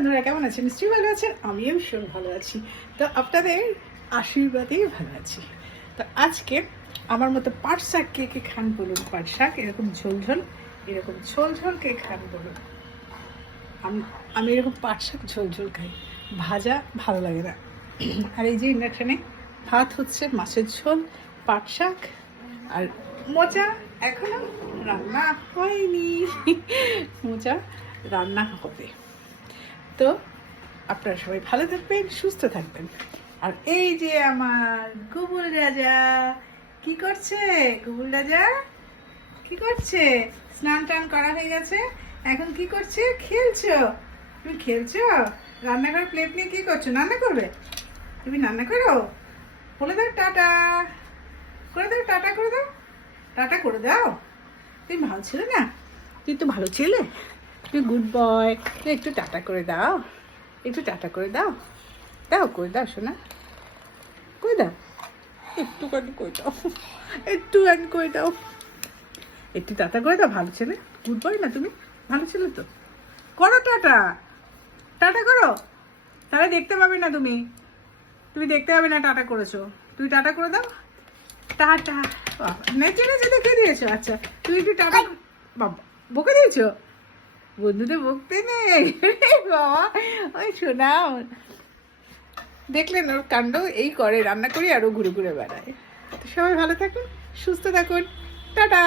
বন্ধুরা, কেমন আছেন? নিশ্চয়ই ভালো আছেন। আমিও ভীষণ ভালো আছি। তো আপনাদের আশীর্বাদেই ভালো আছি। তো আজকে আমার মতো পাট শাক কে কে খান বলুন? পাট শাক এরকম ঝোল ঝোল, এরকম ঝোল ঝোল কে খান বলুন? আমি আমি এরকম পাট শাক ঝোল ঝোল খাই, ভাজা ভালো লাগে না। আর এই যে ইন্ডাকশানে ভাত হচ্ছে, মাছের ঝোল, পাট শাক আর মোচা এখনো রান্না হয়নি। মোচা রান্না হবে। তো আপনারা সবাই ভালো থাকবেন, সুস্থ থাকবেন। আর এই যে আমার গুবুল রাজা কি করছে? গুবুল রাজা কি করছে? স্নান টান করা হয়ে গেছে, এখন কি করছে? খেলছো? তুমি খেলছো? রান্নাঘর প্লেট নিয়ে কি করছো? রান্না করবে? তুমি রান্না করো? বলে দাও টাটা করে দাও, টাটা করে দাও, টাটা করে দাও। তুমি ভালো ছিলে না? তুই তো ভালো ছিলে, তুই গুড বয়। তুই একটু টাটা করে দাও, একটু টাটা করে দাও, দাও করে দাও শোনা, করে দাও, একটুখানি করে দাও, একটুখানি করে দাও, একটু টাটা করে দাও। ভালো ছেলে, গুড বয় না তুমি? ভালো ছেলে তো, করো টাটা, টাটা করো। তাহলে দেখতে পাবে না তুমি, তুমি দেখতে পাবে না টাটা করেছো। তুমি টাটা করে দাও, টাটা। নেচে নেচে দেখে দিয়েছো? আচ্ছা তুমি একটু টাটা। বাবা বকে দিয়েছো? বন্ধুদের বকতে নেই বাবা, ওই শোনা দেখলেন ওর কাণ্ড, এই করে রান্না করি আরও ঘুরে ঘুরে বেড়ায়। তো সবাই ভালো থাকুন, সুস্থ থাকুন, টাটা।